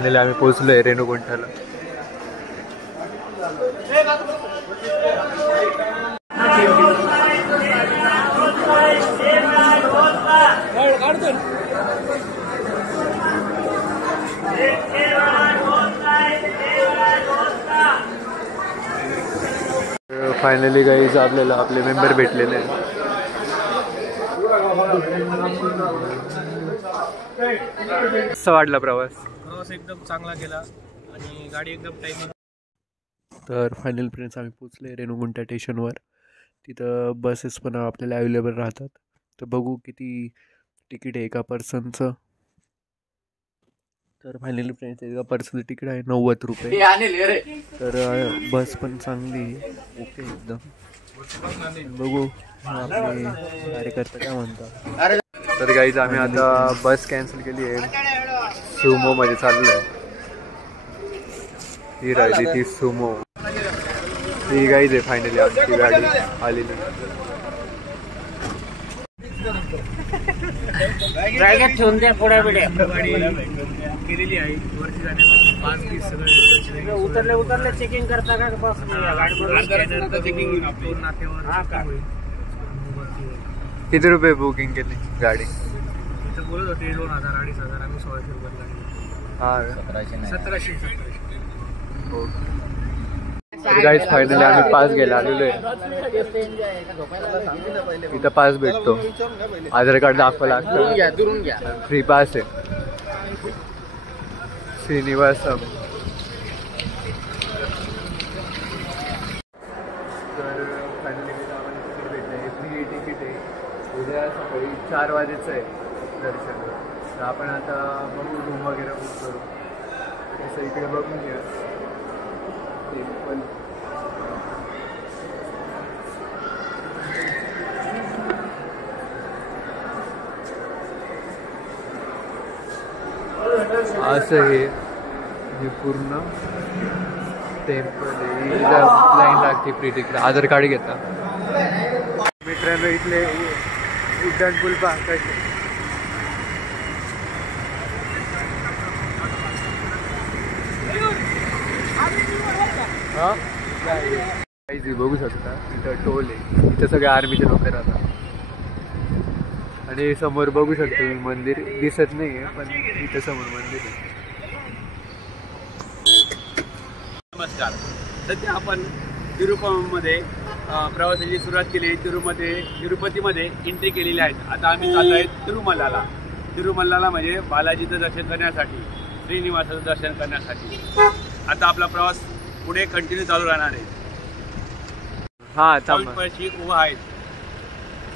Finally आम्ही पोहोचलोय रेणुगुंटाला. Finally guys आपल्याला आपले मेंबर भेटलेले आहेत. कसा वाटला प्रवास? एकदम चांगला गेला आणि गाडी एकदम टाइमिंग. तर फायनल फ्रेंड्स आम्ही पोचले रेणुगुंटा स्टेशनवर. तिथं बसेस पण आपल्याला अवेलेबल राहतात. तर बघू किती तिकीट आहे एका पर्सनचं. तर फायनली फ्रेंड्स एका पर्सनचं तिकीट आहे 90 रुपये. तर बस पण चांगली ओके एकदम. बघू आपले कार्यकर्ता काय म्हणतात. तर गाईज आम्ही आता बस कॅन्सल केली आहे. सुमोमध्ये चाललो आहे. ही राहिली ती सुमो. ही गाईज आहे फायनली आमची गाडी आलेली. ठेवून द्या पुढे पुढे केलेली आहे. वरती जाण्यासाठी 5-20 सगळे उतरले चेकिंग करता का बस चेकिंग नाक्यावर. किती रुपये बुकिंग केली गाडी? इथं बोलत होते 2000-2500. आम्ही 1600 रुपये. 1700. हो. तर गाईज फायनली आम्ही पास घ्यायला आलेलो आहे. इथं पास भेटतो. आधार कार्ड दाखवा लागतं. फ्री पास आहे. श्रीनिवासम. तर फायनली आम्हाला तिकीट भेटलं आहे. फ्री तिकीट आहे. उद्या सकाळी 4 वाजेचं आहे दर्शन. तर आपण आता बघू रूम वगैरे बुक करू. तसं इकडे बघून घ्या. पण असं हे पूर्ण टेम्पल आहे. लाईन लागते फ्री तिकडे. आधार कार्ड घेता. मित्रांनो इथले उड्डाण पूल पहा कसे. बघू शकता इथं टोल आहे. इथं सगळे आर्मीचे लोक राहतात. आणि समोर बघू शकतो मंदिर दिसत नाही आहे पण इथं समोर मंदिर आहे. नमस्कार. सध्या आपण तिरुपतीमध्ये प्रवासाची सुरुवात केली. तिरुपतीमध्ये एंट्री केलेली आहे. आता आम्ही चाललो आहे तिरुमलाला. तिरुमलाला म्हणजे बालाजीचं दर्शन करण्यासाठी, श्रीनिवासाचं दर्शन करण्यासाठी. आता आपला प्रवास पुढे कंटिन्यू चालू राहणार आहे. पॉईंटपाशी उभा आहेत.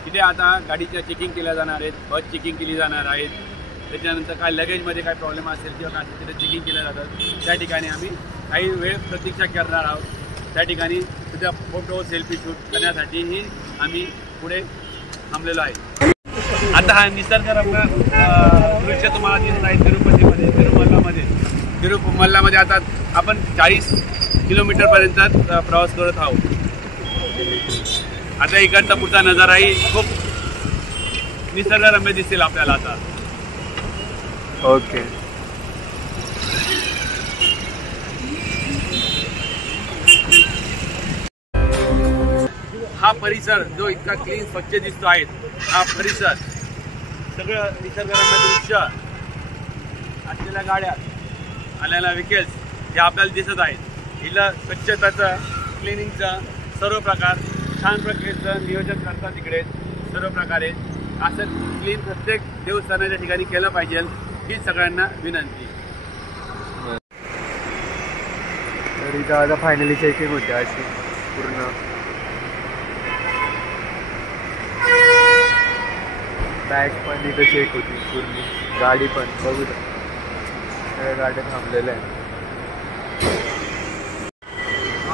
तिथे आता गाडीच्या चेकिंग केल्या जाणार आहेत. बस चेकिंग केली जाणार आहेत. त्याच्यानंतर काय लगेजमध्ये काय प्रॉब्लेम असेल किंवा काय तिथे चेकिंग केल्या जातात. त्या ठिकाणी आम्ही काही वेळ प्रतीक्षा करणार आहोत. त्या ठिकाणी तुझ्या फोटो सेल्फी शूट करण्यासाठीही आम्ही पुढे थांबलेलो आहे. आता हा निसर्गरम्य दृश्य तुम्हाला दिसत आहे तिरुपतीमध्ये, तिरुमलामध्ये. आता आपण 40 किलोमीटरपर्यंत प्रवास करत आहोत. आता इकडचा पुढचा नजाराही खूप निसर्गरम्य दिसेल आपल्याला आता. ओके. हा परिसर जो इतका क्लीन स्वच्छ दिसतो आहे, हा परिसर सगळं निसर्गरम्य दृश्य असलेल्या गाड्या आलेल्या व्हेकल्स हे आपल्याला दिसत आहेत. इथलं स्वच्छताचं, क्लिनिंगचं सर्व प्रकार छान प्रकारचं नियोजन करतात. तिकडे सर्व प्रकारे असं क्लीन प्रत्येक देवस्थानाच्या ठिकाणी केलं पाहिजे ही सगळ्यांना विनंती. तर इथं आता फायनली चेकिंग होते अशी पूर्ण. बॅग पण इथं चेक होती पूर्ण. गाडी पण बघू सगळ्या गाड्या थांबलेल्या आहेत.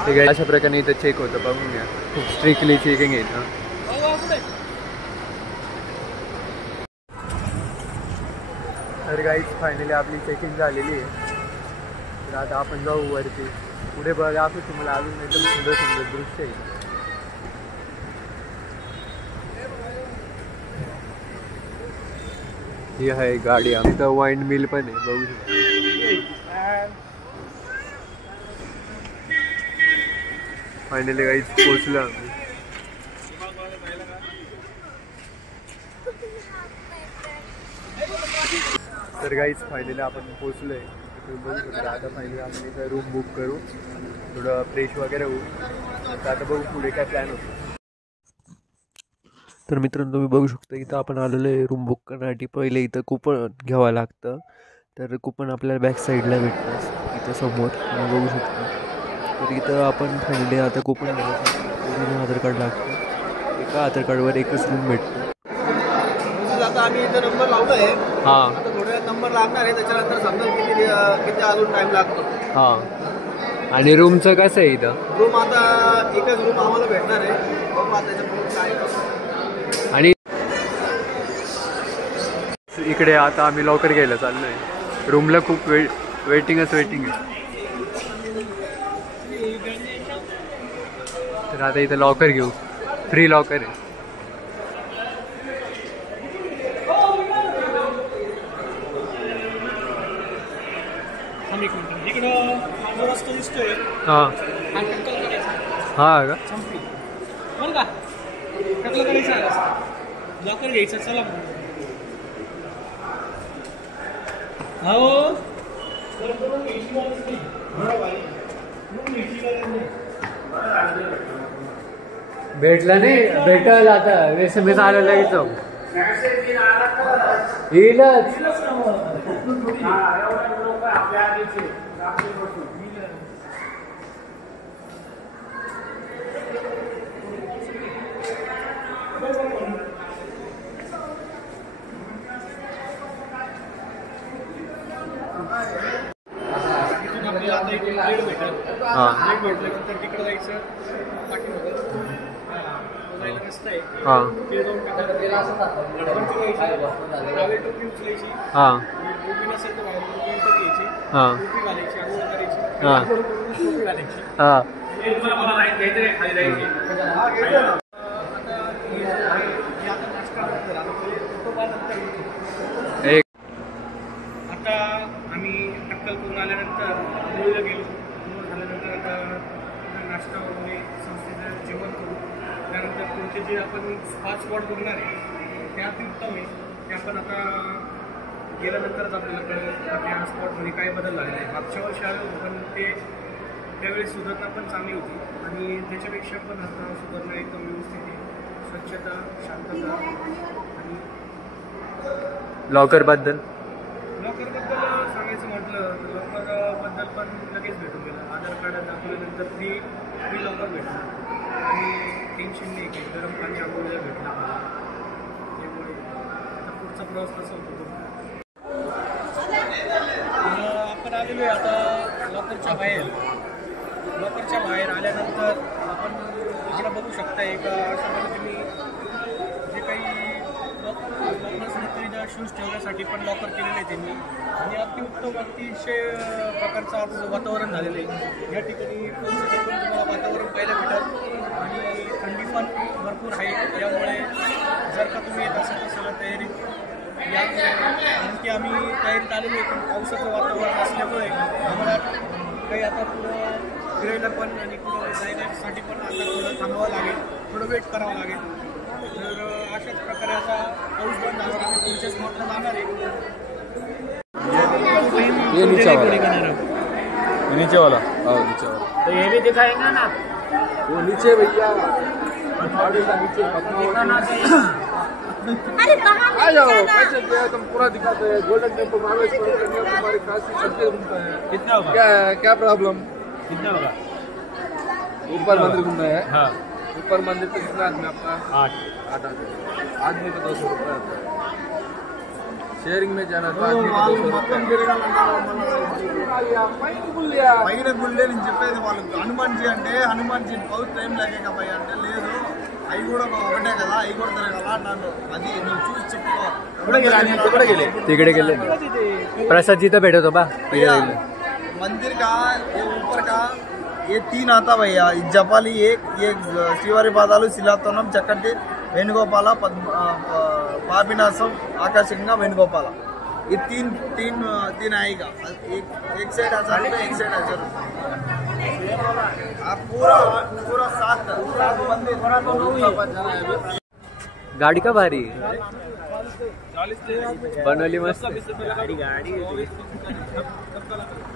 ठीक आहे. अशा प्रकारे इथं चेक होतं. बघून घ्या. खूप स्ट्रिक्टली चेकिंग आहे ना. तर गाईज फायनली आपली चेकिंग झालेली आहे. तर आता आपण जाऊ वरती. पुढे बघा आपण तुम्हाला अजून एकदम सुंदर सुंदर दृश्य आहे. ही आहे गाडी. आमचं वाईन मिल पण आहे बघू शकतो. फायनली गाईज पोहोचलो आम्ही. तर गाईज फायनली आपण पोहोचलोय. आता फायनली आपण इथं रूम बुक करू, थोडं फ्रेश वगैरे होऊ. आता बघू पुढे काय प्लॅन होतो. तर मित्रांनो तुम्ही बघू शकता इथं आपण आलेलो आहे रूम बुक करण्यासाठी. पहिले इथं कूपन घ्यावं लागतं. तर कूपन आपल्याला बॅक साईडला भेटतं इथं समोर तुम्ही बघू शकता. तर इथं आपण फायनली आता कूपन घ्यायचं. आधार कार्ड लागतं. एका आधार कार्डवर एकच रूम भेटतो. आता आम्ही इथं नंबर लावतो आहे. हां, आता थोड्या नंबर लागणार आहे, त्याच्यानंतर समजा किती अजून टाईम लागतो. हां. आणि रूमचं कसं आहे इथं? रूम आता एकच रूम आम्हाला भेटणार आहे. बघू आता त्याच्यामुळे काय. आणि इकडे आता आम्ही लॉकर घ्यायला चाललो आहे. रूमला खूप वेटिंग आहे. तर आता इथं लॉकर घेऊ. फ्री लॉकर आहे. रस्ता दिसतोय. हां हां का? बरं का टकलं करायचं, लॉकर घ्यायचं. चला हो. भेटला नाही, भेटल आता. SMS आलं लगेच येईलच. भेटल्यानंतर तिकडे जायचं. रस्ता आहे. हां हां हां हां. एक आता आम्ही टक्कल करून आल्यानंतर मुलीला गेलो. झाल्यानंतर आता नाश्ता वगैरे संस्थेचं जेवण करू. त्यानंतर तुमचे जे आपण स्पॉट बघणार आहे ते अतिउत्तम आहे. ते आपण आता गेल्यानंतरच आपल्याला कळलं त्या स्पॉटमध्ये काय बदल लागले आहे. मागच्या वर्षी आलो पण त्यावेळेस सुधारणा पण चांगली होती आणि त्याच्यापेक्षा पण आता सुधारणा एकदम व्यवस्थित आहे. स्वच्छता, शांतता आणि लॉकरबद्दल सांगायचं म्हटलं तर लॉकरबद्दल पण लगेच भेटून गेलं. आधार कार्ड दाखवल्यानंतर फ्री लॉकर भेटलं आणि टेन्शन नाही की गरम पाणी आंघोळीला भेटलं. त्यामुळे आता पुढचा प्रवास कसा होतो आपण आलेलो आहे आता लॉकरच्या बाहेर आल्यानंतर आपण इकडं बघू शकता. एक अशा पद्धतीने जे काही लॉकर्समध्ये शूज ठेवण्यासाठी पण लॉकर केलेले आहे त्यांनी आणि अतिउत्तम अतिशय प्रकारचं आज वातावरण झालेलं आहे. या ठिकाणी पण तुम्हाला वातावरण पाहायला भेटत आणि थंडी पण भरपूर आहे. त्यामुळे जर का तुम्ही येत असाल तर सगळं तयारी या. आणखी आम्ही तयारीत आलेलो आहे पण पावसाचं वातावरण असल्यामुळे आम्हाला काही आता पुढं फिरायला पण आणि पुढं जाण्यासाठी पण आता थोडं थांबावं लागेल, थोडं वेट करावं लागेल. तर अशाच प्रकारे आता पाऊस बंद झाल्यावर आम्ही पुढच्या स्पॉटला जाणार आहे. ये नीचे वाला तो ये भी दिखाएंगे ना. वो नीचे भैया आ जाओ. पैसे दिया तुम पूरा दिखाते हैं. गोल्डन टेम्पल तुम्हारी खासी सबके घूमता है. कितना होगा? क्या प्रॉब्लम? कितना होगा? ऊपर मंदिर घूमना है. हाँ. ऊपर मंदिर पे कितना आदमी आपका? 8 आदमी को 200 रुपये आता है. शेयरिंग में जाना तो आदमी को 200 పైన గుళ్ళే నేను చెప్పేది వాళ్ళకి. హనుమాన్జీ అంటే హనుమాన్జీ పౌత్ టైం లాగే కదా అంటే లేదు, అవి కూడా ఒకటే కదా, అవి కూడా తిరగాల అన్నాను. అది నువ్వు చూసి చెప్పుకో. तिकडे गेले. प्रसाद जिथं भेटतो बा. मंदिर का ये ऊपर का ये 3 आता भैया. जपाली एक श्रीवारी पादालु शिलातोनम चक्कटी वेणुगोपाल पापिनासम आकाशगंगा वेणुगोपाल ये तीन आएगा, एक सेट 1000 रुपये, एक सेट 1000 रुपये। आप पूरा 7 बंदे। गाडी का भारी बनवली मस्त गाडी